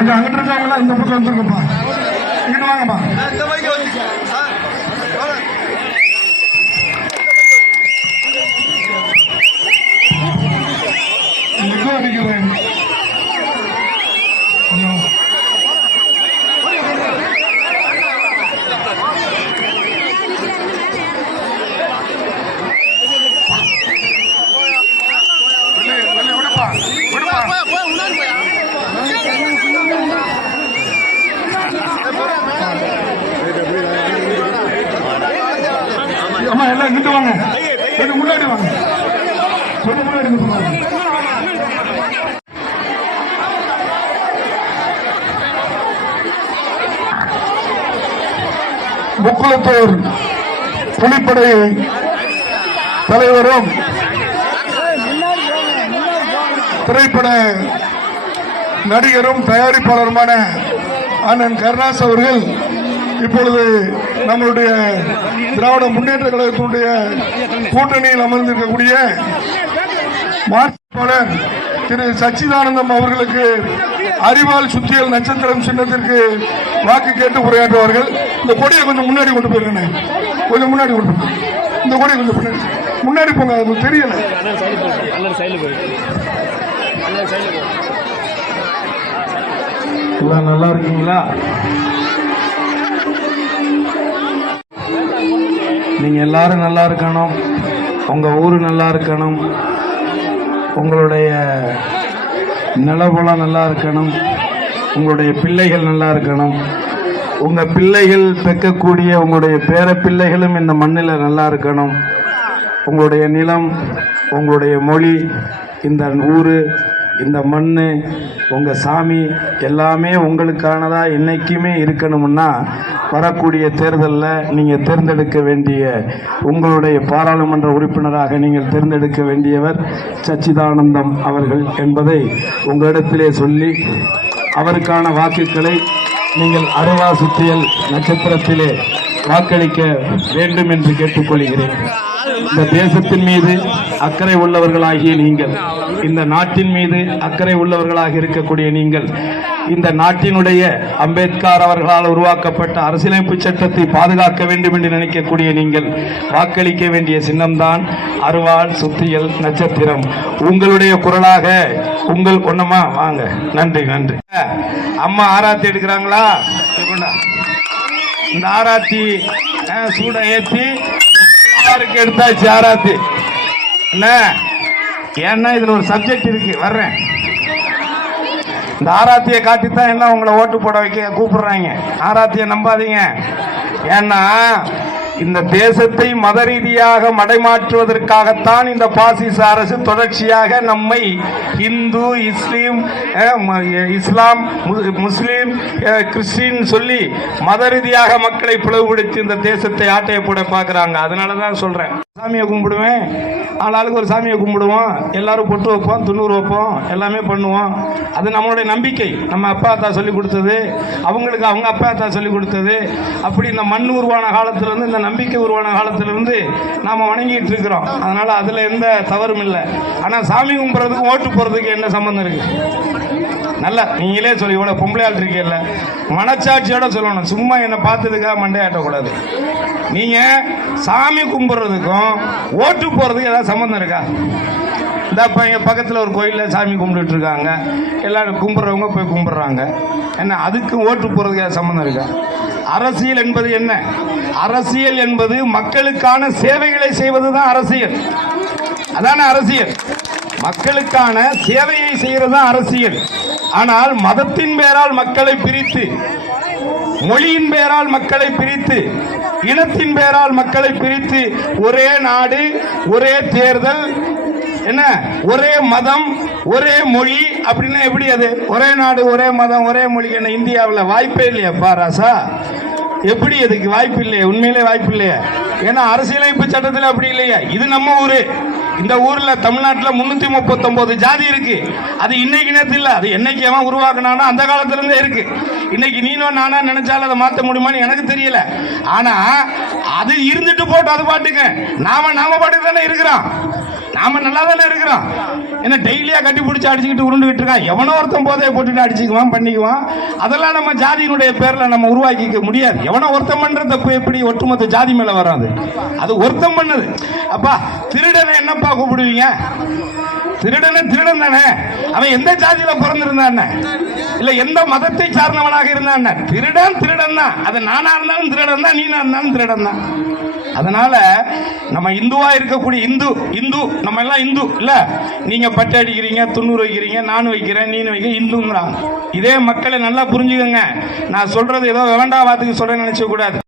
கொஞ்சம் அங்கிட்டு இருக்காங்களா இந்த பக்கம் வந்துருக்கப்பா, இங்கிட்டு வாங்கப்பா. எங்கோ அடிக்கிறேன் அம்மா, எல்லாம் இங்கிட்டு வாங்க, கொஞ்சம் முன்னாடி வாங்க, கொஞ்சம் முன்னாடி வாங்க. முக்குளத்தூர் புலிப்படை தலைவரும் திரைப்பட நடிகரும் தயாரிப்பாளருமான அண்ணன் கருணாஸ் அவர்கள் இப்பொழுது நம்மளுடைய திராவிட முன்னேற்ற கழகத்தினுடைய கூட்டணியில் அமர்ந்திருக்கக்கூடிய மாற்றாளர் திரு சச்சிதானந்தம் அவர்களுக்கு அறிவால் சுத்தியல் நட்சத்திரம் சின்னத்திற்கு வாக்கு கேட்டு உரையாற்றுவார்கள். இந்த கொடியை கொஞ்சம் முன்னாடி கொண்டு போயிருங்க, கொஞ்சம் முன்னாடி கொண்டு போய் இந்த கொடியை கொஞ்சம் முன்னாடி போங்க, அது தெரியல. எல்லாம் நல்லா இருக்கீங்களா? நீங்க எல்லாரும் நல்லா இருக்கணும், உங்க ஊரு நல்லா இருக்கணும், உங்களுடைய நிலவளம் நல்லா இருக்கணும், உங்களுடைய பிள்ளைகள் நல்லா இருக்கணும், உங்க பிள்ளைகள் பெக்கக்கூடிய உங்களுடைய பேர பிள்ளைகளும் இந்த மண்ணில் நல்லா இருக்கணும். உங்களுடைய நிலம், உங்களுடைய மொழி, இந்த ஊரு, இந்த மண், உங்க சாமி எல்லாமே உங்களுக்கானதா என்னைக்குமே இருக்கணும்னா வரக்கூடிய தேர்தலில் நீங்கள் தேர்ந்தெடுக்க வேண்டிய உங்களுடைய பாராளுமன்ற உறுப்பினராக நீங்கள் தேர்ந்தெடுக்க வேண்டியவர் சச்சிதானந்தம் அவர்கள் என்பதை உங்களிடத்திலே சொல்லி அவருக்கான வாக்குகளை நீங்கள் அருவா சுத்தியல் நட்சத்திரத்திலே வாக்களிக்க வேண்டும் என்று கேட்டுக்கொள்கிறேன். இந்த தேசத்தின் மீது அக்கறை உள்ளவர்களாகிய நீங்கள், இந்த நாட்டின் மீது அக்கறை உள்ளவர்களாக இருக்கக்கூடிய நீங்கள், இந்த நாட்டினுடைய அம்பேத்கர் அவர்களால் உருவாக்கப்பட்ட அரசியலமைப்பு சட்டத்தை பாதுகாக்க வேண்டும் என்று நினைக்கக்கூடிய நீங்கள் வாக்களிக்க வேண்டிய சின்னம்தான் அருவாள் சுத்தியல் நட்சத்திரம். உங்களுடைய குரலாக உங்கள் ஒன்னமா வாங்க. நன்றி நன்றி. அம்மா ஆராத்தி எடுக்கிறாங்களா? இந்த ஆராத்தி சூட ஏற்றி எடுத்தாச்சு ஆராத்தி. என்ன ஏன்னா இதுல ஒரு சப்ஜெக்ட் இருக்கு, வர்றேன். இந்த ஆராத்தியை காட்டித்தான் எல்லாம் உங்களை ஓட்டு போட வைக்க கூப்பிடுறாங்க. ஆராத்தியை நம்பாதீங்க. ஏன்னா இந்த தேசத்தை மத ரீதியாக மடைமாற்றுவதற்காகத்தான் இந்த பாசிச அரசு தொடர்ச்சியாக நம்மை இந்து, இஸ்லாம், முஸ்லீம், கிறிஸ்டின் சொல்லி மத ரீதியாக மக்களை பிளவுபடுத்தி இந்த தேசத்தை ஆட்டையை போட பார்க்குறாங்க. அதனால தான் சொல்றேன், சாமியை கும்பிடுவேன், ஆளாளுக்கு ஒரு சாமியை கும்பிடுவோம், எல்லாரும் பொட்டு வைப்போம், துண்ணூறு வைப்போம், எல்லாமே பண்ணுவோம். அது நம்மளுடைய நம்பிக்கை. நம்ம அப்பா அத்தா சொல்லி கொடுத்தது, அவங்களுக்கு அவங்க அப்பா அத்தா சொல்லி கொடுத்தது. அப்படி இந்த மண் உருவான காலத்திலிருந்து, இந்த நம்பிக்கை உருவான காலத்திலிருந்து நாம வணங்கிட்டு இருக்கிறோம். அதனால அதுல எந்த தவறும் இல்லை. ஆனா சாமி கும்பிட்றதுக்கு ஓட்டு போறதுக்கு என்ன சம்பந்தம் இருக்கு? நல்லா நீங்களே சொல்லி, இவ்வளவு பொம்பளையாள் இருக்கீங்கல்ல, மனச்சாட்சியோட சொல்லணும். சும்மா என்னை பார்த்ததுக்காக மண்டையாட்டக்கூடாது. நீங்க சாமி கும்பிட்றதுக்கும் ஓட்டு போறதுக்கு ஏதாவது சம்பந்தம் இருக்கா? இந்த எங்கள் பக்கத்தில் ஒரு கோயிலில் சாமி கும்பிட்டு இருக்காங்க, எல்லாரும் கும்பிட்றவங்க போய் கும்பிட்றாங்க. என்ன அதுக்கு ஓட்டு போகிறதுக்கு ஏதாவது சம்மந்தம் இருக்கா? அரசியல் என்பது என்ன? அரசியல் என்பது மக்களுக்கான சேவைகளை செய்வது தான் அரசியல். அதான அரசியல். மக்களுக்கான சேவையை செய்கிறது தான் அரசியல். ஆனால் மதத்தின் பேரால் மக்களை பிரித்து, மொழியின் பேரால் மக்களை பிரித்து, இனத்தின் பேரால் மக்களை பிரித்து, ஒரே நாடு, ஒரே தேர்தல், என்ன ஒரே மதம், ஒரே மொழி அப்படின்னா எப்படி? அது ஒரே நாடு, ஒரே மதம், ஒரே மொழி என்ன இந்தியாவில் வாய்ப்பே இல்லையா பாராசா? எப்படி? அதுக்கு வாய்ப்பு இல்லையா? உண்மையிலே வாய்ப்பு இல்லையா? ஏன்னா அரசியலமைப்பு சட்டத்தில் அப்படி இல்லையா? இது நம்ம ஊரு. இந்த ஊர்ல தமிழ்நாட்டில் 339 ஜாதி இருக்கு. அது இன்னைக்கு நேரத்தில் இல்ல, அது என்னைக்கு அவன் உருவாக்குனானோ அந்த காலத்துல இருந்தே இருக்கு. இன்னைக்கு நீனோ நானா நினைச்சாலும் அதை மாற்ற முடியுமான்னு எனக்கு தெரியல. ஆனா அது இருந்துட்டு போட்டு அது பாட்டுங்க, நாம பாட்டுக்கு தானே இருக்கிறோம். நாம நல்லா தானே இருக்கிறோம். என்ன டெய்லியா கட்டி பிடிச்சி அடிச்சுக்கிட்டு உருண்டுகிட்டு இருக்கான். எவனோ ஒருத்தன் போதையை போட்டுட்டு அடிச்சுக்குவான், பண்ணிக்குவான். அதெல்லாம் நம்ம ஜாதியினுடைய பேர்ல நம்ம உருவாக்கிக்க முடியாது. எவனோ ஒருத்தன் பண்ற தப்பு எப்படி ஒட்டுமொத்த ஜாதி மேல வராது? அது ஒருத்தன் பண்ணது. அப்பா திருடனை என்னப்பா கூப்பிடுவீங்க? திருடனை திருடன் தானே. அவன் எந்த ஜாதியில பிறந்திருந்தான், இல்ல எந்த மதத்தை சார்ந்தவனாக இருந்தான், திருடன் திருடன் தான். அது நானா இருந்தாலும் திருடன் தான், நீனா இருந்தாலும் திருடன் தான். அதனால நம்ம இந்துவா இருக்கக்கூடிய இந்து நம்ம எல்லாம் இந்து இல்ல. நீங்க பட்டு அடிக்கிறீங்க, துண்ணூறு வைக்கிறீங்க, நானும் வைக்கிறேன், நீனு வைக்க இந்துங்கிறாங்க. இதே மக்களை நல்லா புரிஞ்சுக்கங்க. நான் சொல்றது ஏதோ வேண்டாவாதுக்கு சொல்றேன்னு நினைச்ச கூடாது.